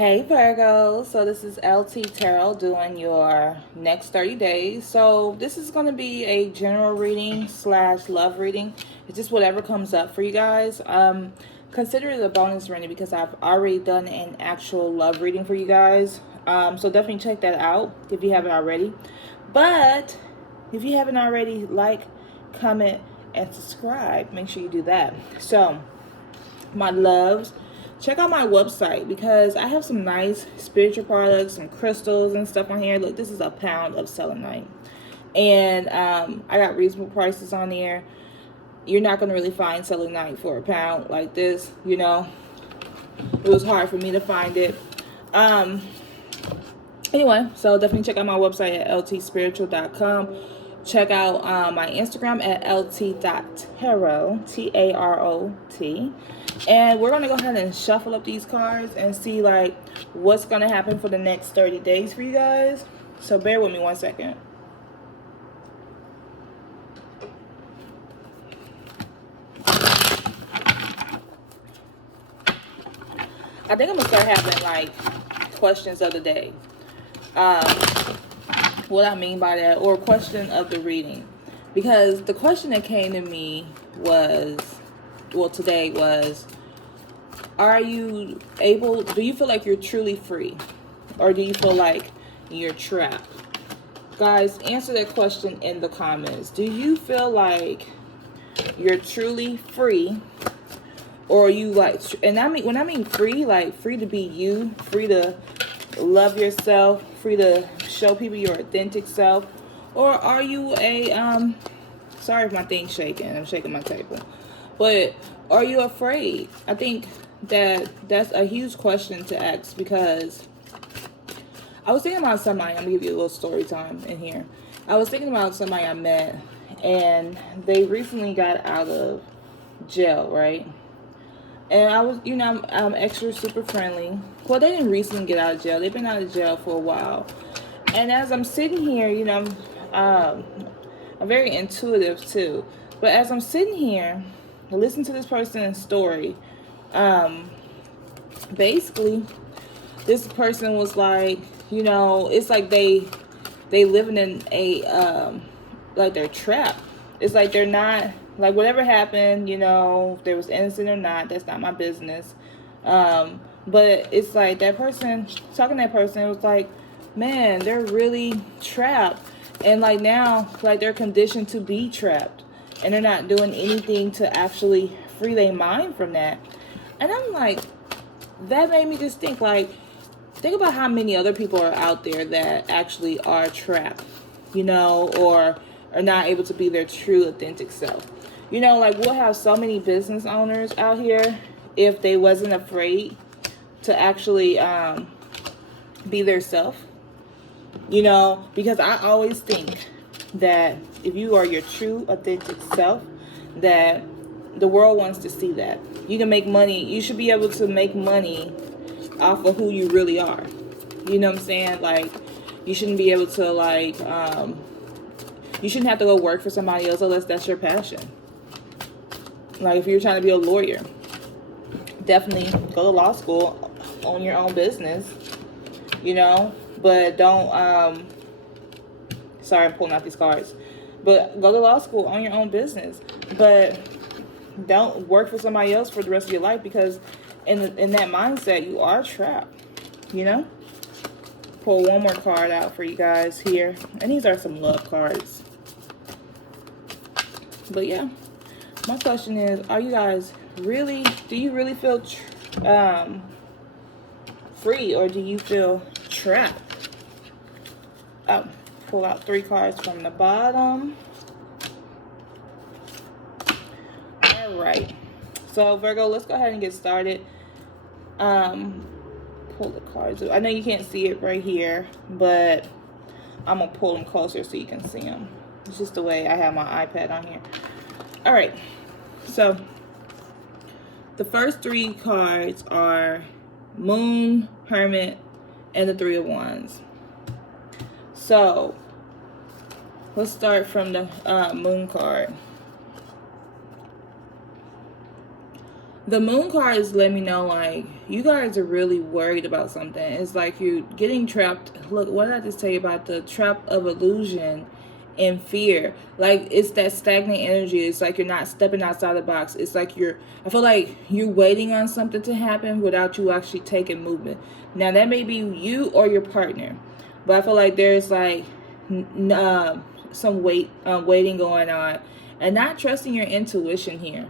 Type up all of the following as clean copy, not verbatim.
Hey Virgo, so this is LT Tarot doing your next 30 days. So this is going to be a general reading slash love reading. It's just whatever comes up for you guys. Consider it a bonus reading because I've already done an actual love reading for you guys. So definitely check that out if you haven't already. But if you haven't already, like, comment, and subscribe. Make sure you do that. So my loves, check out my website because I have some nice spiritual products, some crystals and stuff on here. Look, this is a pound of selenite, and I got reasonable prices on there. You're not going to really find selenite for a pound like this, you know. It was hard for me to find it. Anyway, so definitely check out my website at ltspiritual.com. Check out my Instagram at lt.tarot, Tarot. And we're going to go ahead and shuffle up these cards and see, like, what's going to happen for the next 30 days for you guys. So bear with me one second. I think I'm going to start having, like, questions of the day. What I mean by that, or question of the reading. Because the question that came to me was, well, today was, do you feel like you're truly free? Or do you feel like you're trapped? Guys, answer that question in the comments. Do you feel like you're truly free? Or are you like, and I mean, when I mean free, like free to be you, free to love yourself, free to show people your authentic self? Or are you sorry if my thing's shaking, I'm shaking my table, but are you afraid? I think that's a huge question to ask, because I was thinking about somebody. I'm gonna give you a little story time in here. I was thinking about somebody I met, and they recently got out of jail, right? And I was, you know, I'm extra super friendly. Well, they didn't recently get out of jail. They've been out of jail for a while. And as I'm sitting here, you know, I'm very intuitive too. But as I'm sitting here, listen to this person's story. Basically, this person was like, you know, it's like they living in a like they're trapped. It's like they're not, like, whatever happened, you know, if there was innocent or not, that's not my business. But it's like that person, talking to that person, it was like, man, they're really trapped. And like now, like they're conditioned to be trapped. And they're not doing anything to actually free their mind from that. And I'm like, that made me just think, like, think about how many other people are out there that actually are trapped, you know, or are not able to be their true authentic self. You know, like, we'll have so many business owners out here if they wasn't afraid to actually be their self. You know, because I always think that if you are your true authentic self, that the world wants to see that. You can make money. You should be able to make money off of who you really are. You know what I'm saying? Like, you shouldn't be able to, like, you shouldn't have to go work for somebody else unless that's your passion. Like, if you're trying to be a lawyer, definitely go to law school, own your own business, you know, but don't, sorry, I'm pulling out these cards, but go to law school, own your own business, but don't work for somebody else for the rest of your life, because in that mindset, you are trapped, you know. Pull one more card out for you guys here, and these are some love cards. But yeah, my question is, are you guys really, do you really feel free, or do you feel trapped? Oh, pull out 3 cards from the bottom. All right, so Virgo, let's go ahead and get started. Pull the cards. I know you can't see it right here, but I'm gonna pull them closer so you can see them. It's just the way I have my iPad on here. All right, so the first 3 cards are Moon, Hermit, and the 3 of Wands. So let's start from the Moon card. The moon card is letting me know, like, you guys are really worried about something. It's like you're getting trapped. Look, what did I just tell you about the trap of illusion and fear? Like, it's that stagnant energy. It's like you're not stepping outside the box. It's like I feel like you're waiting on something to happen without you actually taking movement. Now, that may be you or your partner, but I feel like there's like some waiting going on, and not trusting your intuition here,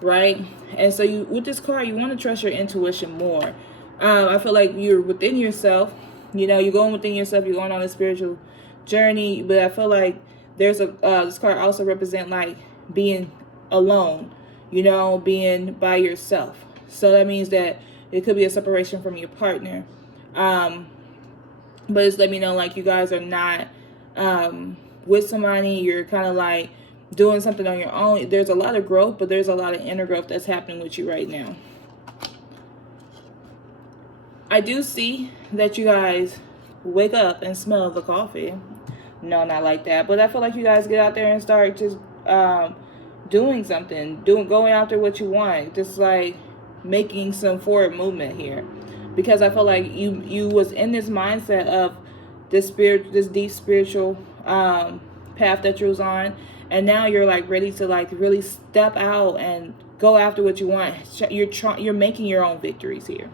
right? And so you, with this card, you want to trust your intuition more. I feel like you're within yourself. You know, you're going within yourself. You're going on a spiritual journey, but I feel like there's a this card also represent like being alone. You know, being by yourself. So that means that it could be a separation from your partner. But it's letting me know like you guys are not with somebody. You're kind of like doing something on your own. There's a lot of growth, but there's a lot of inner growth that's happening with you right now. I do see that you guys wake up and smell the coffee. No, not like that. But I feel like you guys get out there and start just doing something. Going after what you want. Just like making some forward movement here. Because I feel like you was in this mindset of this deep spiritual path that you was on, and now you're like ready to like really step out and go after what you want. You're making your own victories here.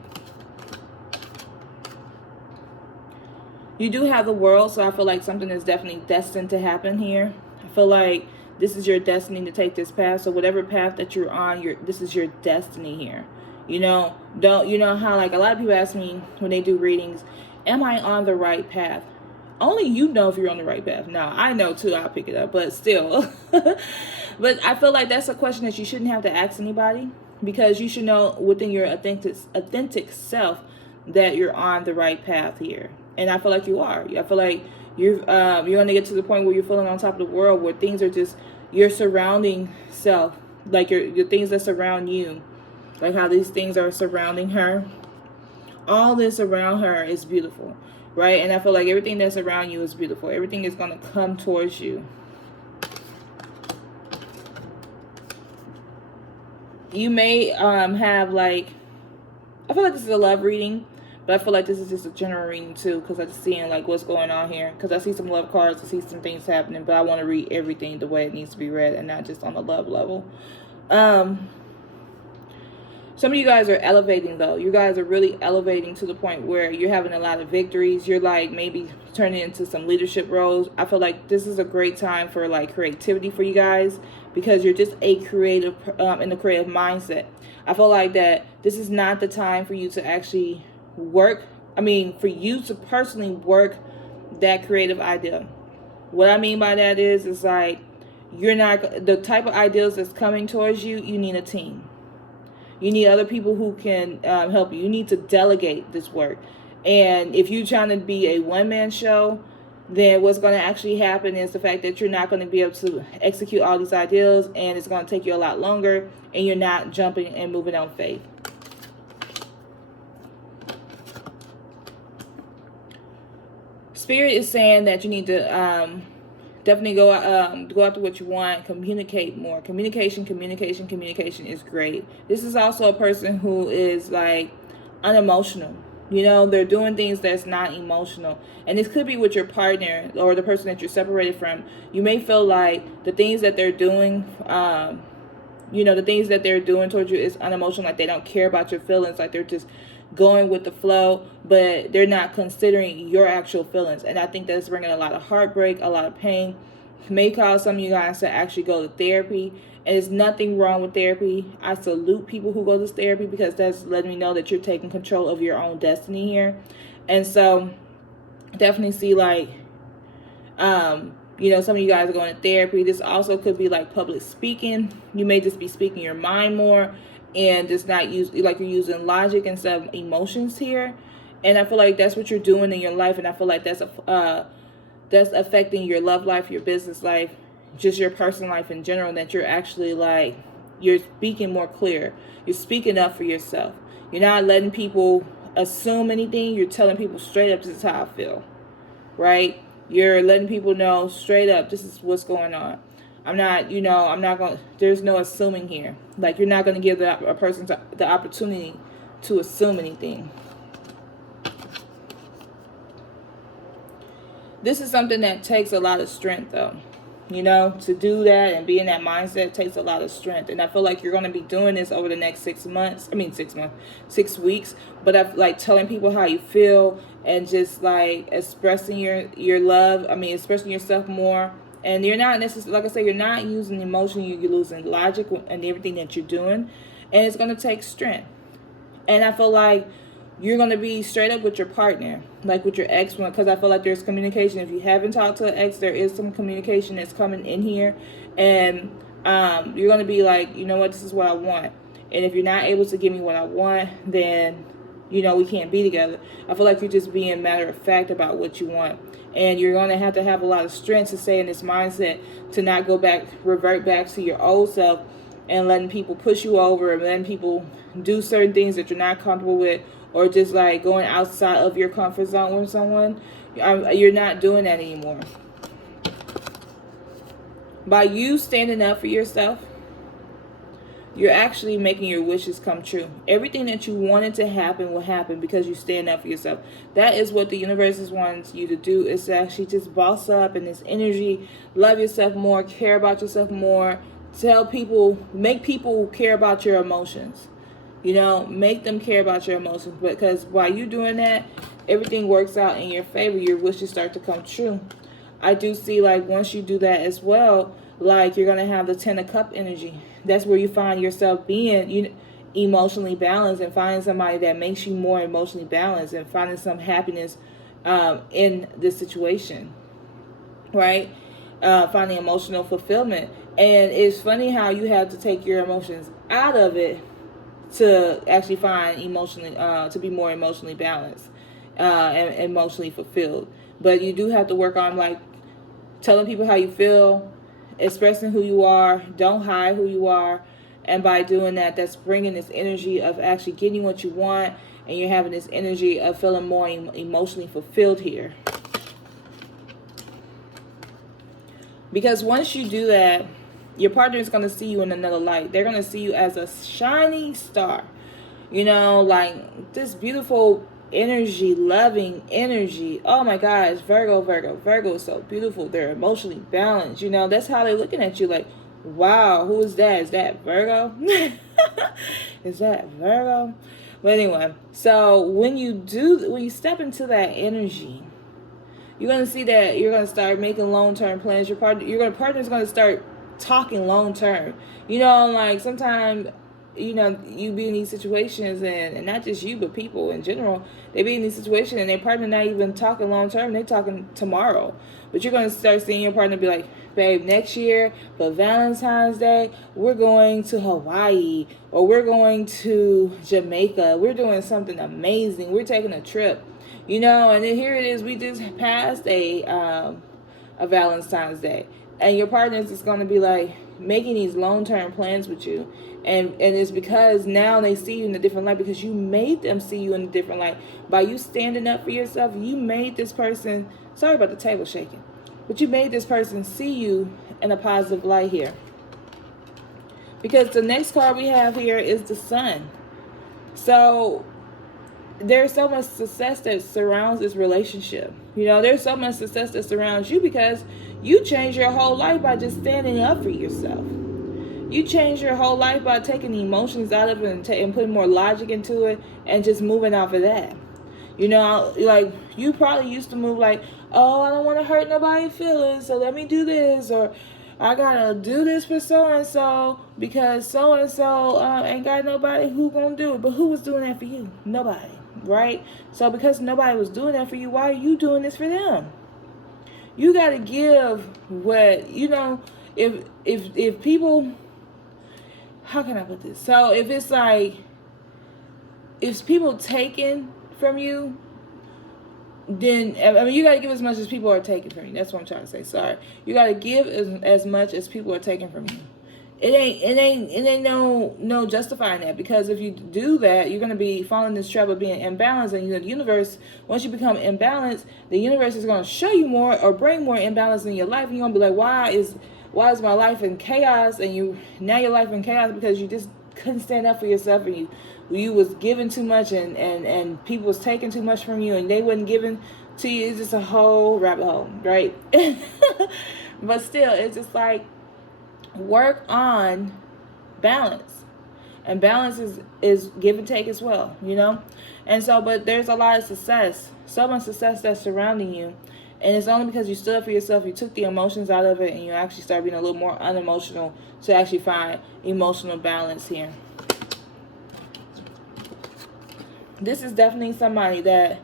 You do have the world, so I feel like something is definitely destined to happen here. I feel like this is your destiny to take this path. So whatever path that you're on, this is your destiny here. You know, you know how like a lot of people ask me when they do readings, am I on the right path? Only you know if you're on the right path. Now, I know too, I'll pick it up, but still. But I feel like that's a question that you shouldn't have to ask anybody, because you should know within your authentic self that you're on the right path here. And I feel like you are. I feel like you're going to get to the point where you're feeling on top of the world, where things are just your surrounding self, like your things that surround you. Like how these things are surrounding her. All this around her is beautiful, right? And I feel like everything that's around you is beautiful. Everything is going to come towards you. You may have like, I feel like this is a love reading, but I feel like this is just a general reading too, because I'm just seeing like what's going on here. Because I see some love cards, I see some things happening, but I want to read everything the way it needs to be read and not just on the love level. Some of you guys are elevating though. You guys are really elevating to the point where you're having a lot of victories. You're like maybe turning into some leadership roles. I feel like this is a great time for like creativity for you guys, because you're just a creative in the creative mindset. I feel like that this is not the time for you to actually work. I mean, for you to personally work that creative idea. What I mean by that is like you're not the type of ideas that's coming towards you. You need a team. You need other people who can help you. You need to delegate this work. And if you're trying to be a one-man show, then what's going to actually happen is the fact that you're not going to be able to execute all these ideas, and it's going to take you a lot longer, and you're not jumping and moving on faith. Spirit is saying that you need to definitely go after what you want. Communicate more. Communication is great. This is also a person who is like unemotional. You know, they're doing things that's not emotional. And this could be with your partner or the person that you're separated from. You may feel like the things that they're doing, the things that they're doing towards you is unemotional. Like they don't care about your feelings. Like they're just going with the flow, but they're not considering your actual feelings. And I think that's bringing a lot of heartbreak, a lot of pain. It may cause some of you guys to actually go to therapy. And there's nothing wrong with therapy. I salute people who go to therapy, because that's letting me know that you're taking control of your own destiny here. And so definitely see like, some of you guys are going to therapy. This also could be like public speaking. You may just be speaking your mind more, and just not you're using logic instead of emotions here. And I feel like that's what you're doing in your life. And I feel like that's affecting your love life, your business life, just your personal life in general, that you're actually like, you're speaking more clear. You're speaking up for yourself. You're not letting people assume anything. You're telling people straight up, this is how I feel, right? You're letting people know straight up, this is what's going on. I'm not, I'm not going to, there's no assuming here. Like, you're not going to give a person the opportunity to assume anything. This is something that takes a lot of strength, though. To do that and be in that mindset takes a lot of strength. And I feel like you're going to be doing this over the next 6 months. 6 weeks. But I'm like telling people how you feel and just like expressing your love. Expressing yourself more. And you're not necessarily, like I said, you're not using emotion. You're losing logic and everything that you're doing. And it's going to take strength. And I feel like you're going to be straight up with your partner, like with your ex one, because I feel like there's communication. If you haven't talked to an ex, there is some communication that's coming in here. And you're going to be like, you know what, this is what I want. And if you're not able to give me what I want, then, we can't be together. I feel like you're just being matter of fact about what you want. And you're going to have a lot of strength to stay in this mindset, to not revert back to your old self and letting people push you over and letting people do certain things that you're not comfortable with, or just like going outside of your comfort zone with someone. You're not doing that anymore. By you standing up for yourself, you're actually making your wishes come true. Everything that you wanted to happen will happen because you stand up for yourself. That is what the universe wants you to do, is to actually just boss up in this energy, love yourself more, care about yourself more, make people care about your emotions. Make them care about your emotions, because while you're doing that, everything works out in your favor. Your wishes start to come true. I do see, like, once you do that as well, like, you're going to have the 10 of Cup energy. That's where you find yourself being emotionally balanced, and finding somebody that makes you more emotionally balanced, and finding some happiness in this situation, right? Finding emotional fulfillment. And it's funny how you have to take your emotions out of it to actually find to be more emotionally balanced and emotionally fulfilled. But you do have to work on, like, telling people how you feel, expressing who you are, don't hide who you are. And by doing that, that's bringing this energy of actually getting what you want, and you're having this energy of feeling more emotionally fulfilled here. Because once you do that, your partner is going to see you in another light. They're going to see you as a shining star. Like this beautiful energy, loving energy. Oh my gosh, Virgo is so beautiful. They're emotionally balanced. That's how they're looking at you, like, wow, who is that? Is that Virgo? Is that Virgo? But anyway, so when you step into that energy, you're going to see that you're going to start making long-term plans. Your partner is going to start talking long-term. Like sometimes, you be in these situations, and not just you, but people in general, they be in these situations and their partner not even talking long-term. They're talking tomorrow. But you're going to start seeing your partner be like, babe, next year for Valentine's Day, we're going to Hawaii, or we're going to Jamaica. We're doing something amazing. We're taking a trip. And then here it is. We just passed a Valentine's Day, and your partner is just going to be like making these long-term plans with you, and it's because now they see you in a different light, because you made them see you in a different light. By you standing up for yourself, you made this person, sorry about the table shaking, but you made this person see you in a positive light here. Because the next card we have here is the Sun. So there's so much success that surrounds this relationship. There's so much success that surrounds you because you changed your whole life by just standing up for yourself. You changed your whole life by taking the emotions out of it and putting more logic into it, and just moving off of that. Like, you probably used to move like, oh, I don't want to hurt nobody's feelings, so let me do this, or I gotta do this for so-and-so because so-and-so ain't got nobody who gonna do it. But who was doing that for you? Nobody. Right? So because nobody was doing that for you, why are you doing this for them? You got to give what, if people, how can I put this? So if it's like, if people taking from you, then, you got to give as much as people are taking from you. That's what I'm trying to say. Sorry. You got to give as much as people are taking from you. It ain't no justifying that, because if you do that, you're going to be following this trap of being imbalanced, and the universe, once you become imbalanced, the universe is going to show you more or bring more imbalance in your life, and you're going to be like, why is my life in chaos? And now your life in chaos because you just couldn't stand up for yourself, and you was giving too much, and people was taking too much from you, and they wasn't giving to you. It's just a whole rabbit hole, right? But still, it's just like, work on balance. And balance is give and take as well, you know? And so, but there's a lot of success, so much success that's surrounding you. And it's only because you stood up for yourself, you took the emotions out of it, and you actually start being a little more unemotional to actually find emotional balance here. This is definitely somebody that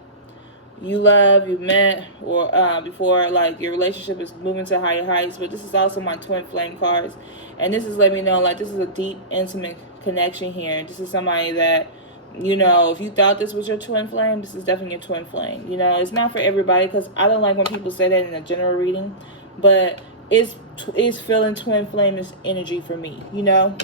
you love, you met, or before, like, your relationship is moving to higher heights. But this is also my twin flame cards. And this is letting me know, like, this is a deep, intimate connection here. This is somebody that, you know, if you thought this was your twin flame, this is definitely your twin flame. You know, it's not for everybody, because I don't like when people say that in a general reading. But it's feeling twin flame energy for me, you know.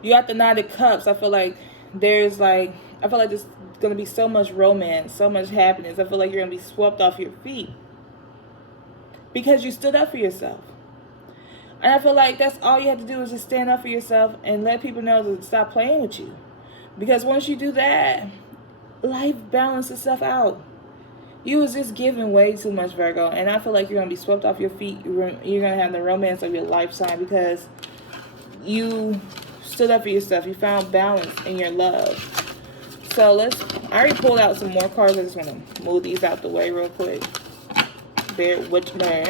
You got the Knight of Cups. I feel like there's like, I feel like there's going to be so much romance, so much happiness. I feel like you're going to be swept off your feet because you stood up for yourself. And I feel like that's all you have to do is just stand up for yourself and let people know to stop playing with you. Because once you do that, life balances itself out. You was just giving way too much, Virgo. And I feel like you're going to be swept off your feet. You're going to have the romance of your lifetime because you stood up for yourself. You found balance in your love. So I already pulled out some more cards. I just want to move these out the way real quick. Bear with me.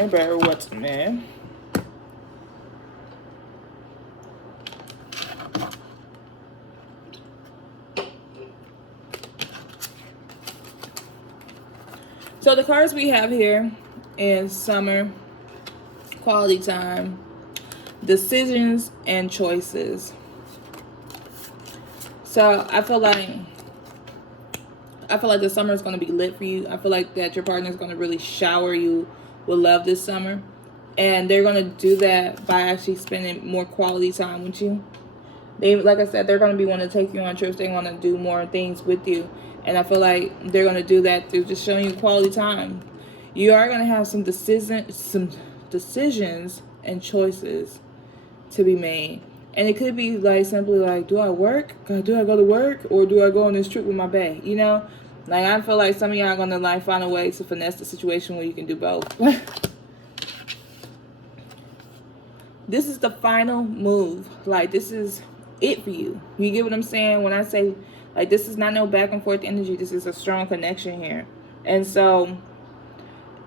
So the cards we have here is summer, quality time, decisions, and choices. So I feel like the summer is going to be lit for you. I feel like that your partner is going to really shower you with love this summer. And they're going to do that by actually spending more quality time with you. Like I said, they're going to be wanting to take you on trips. They want to do more things with you. And I feel like they're going to do that through just showing you quality time. You are going to have some decisions and choices to be made. And it could be like simply like, do I work? Do I go to work? Or do I go on this trip with my bae? You know? Like, I feel like some of y'all are going to like find a way to finesse the situation where you can do both. This is the final move. Like, this is it for you. You get what I'm saying? When I say, like, this is not no back and forth energy. This is a strong connection here. And so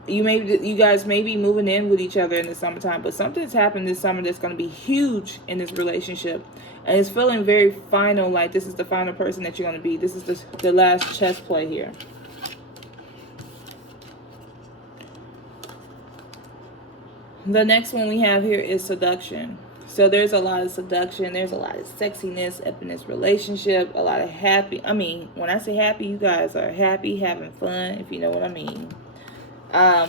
you guys may be moving in with each other in the summertime, but something's happened this summer that's going to be huge in this relationship, and it's feeling very final. Like, this is the final person that you're going to be. This is the last chess play here. The next one we have here is seduction. So there's a lot of seduction. There's a lot of sexiness up in this relationship. A lot of happy. I mean, when I say happy, you guys are happy, having fun, if you know what I mean. I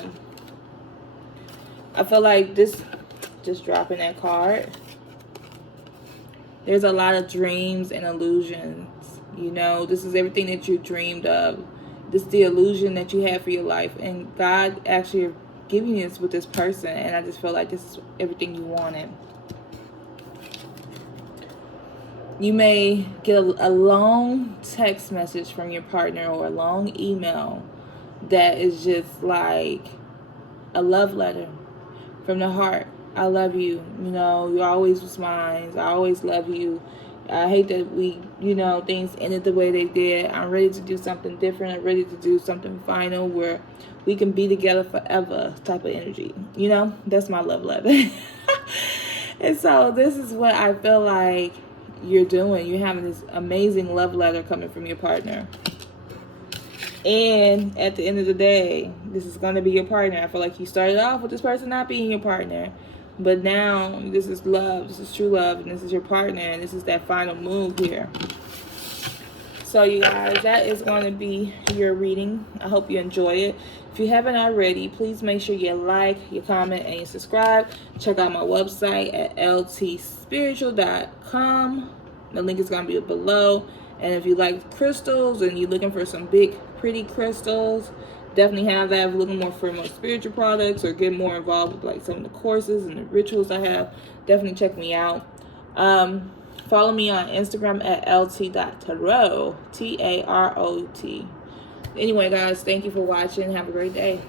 feel like this, just dropping that card, there's a lot of dreams and illusions. You know, this is everything that you dreamed of. This is the illusion that you had for your life. And God actually giving you this with this person. And I just feel like this is everything you wanted. You may get a long text message from your partner or a long email that is just like a love letter from the heart. I love you. You know, you always was mine. I always love you. I hate that things ended the way they did. I'm ready to do something different. I'm ready to do something final where we can be together forever type of energy. You know, that's my love letter. And so this is what I feel like you're doing. You're having this amazing love letter coming from your partner. And at the end of the day, this is going to be your partner. I feel like you started off with this person not being your partner. But now, this is love. This is true love. And this is your partner. And this is that final move here. So, you guys, that is going to be your reading. I hope you enjoy it. If you haven't already, please make sure you like, you comment, and you subscribe. Check out my website at ltspiritual.com. The link is going to be below. And if you like crystals and you're looking for some big, pretty crystals, definitely have that. If you're looking more for more spiritual products or get more involved with like some of the courses and the rituals I have, definitely check me out. Follow me on Instagram at lt.tarot, TAROT. Anyway, guys, thank you for watching. Have a great day.